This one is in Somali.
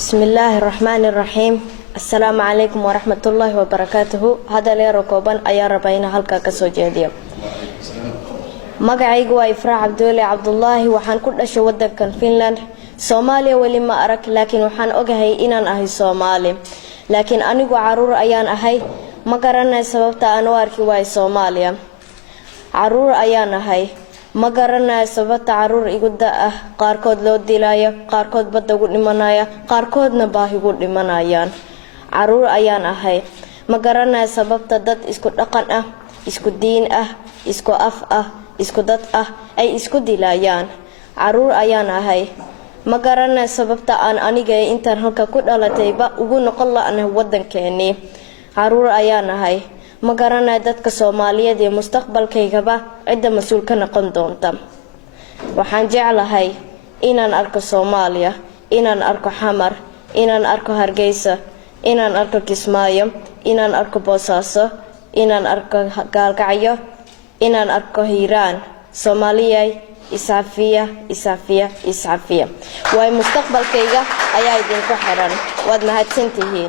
بسم الله الرحمن الرحيم. السلام عليكم ورحمة الله وبركاته. هذا لي ركوبان أيا ربينا هلكا كسوجيديا. مقعيق وإفراح عبدولي عبد الله وحان كل أشي ودك كان فنلند سوماليا ولي ما أرك لكن وحان أجهي إنان أهي سومالي لكن أنيقو عرور أيان أهي مقرنا سببتا أنواركي واي سوماليا عرور أيان أهي مقرنا سببتا عرور إيقودا قاركود لو ديلايا قاركود بدا قد نمانايا قاركود نباهي قد نمانايان عرور أيان أهي مقرنا سببتا داد إسكو دقن إسكو دين إسكو أف isku dad ay isku dilayaan caruur ayaan ahay ma garanay sababta aan aniga intaan halka ku dhalatayba ugu noqon laanahay wadankeeni caruur ayaan ahay ma garanay dadka Soomaaliyeed ee mustaqbalkaygaba cid mas'uul ka noqon doonta waxaan jeclahay inaan arko Soomaaliya inaan arko Xamar inaan arko Hargeysa inaan arko Kismaayo inaan arko Boosaaso inaan arko Gaalkacyo inaan arko Hiiraan Soomaaliya isaafiya way mustaqbalkayga ayaa idinku xiran waad mahadsantihiin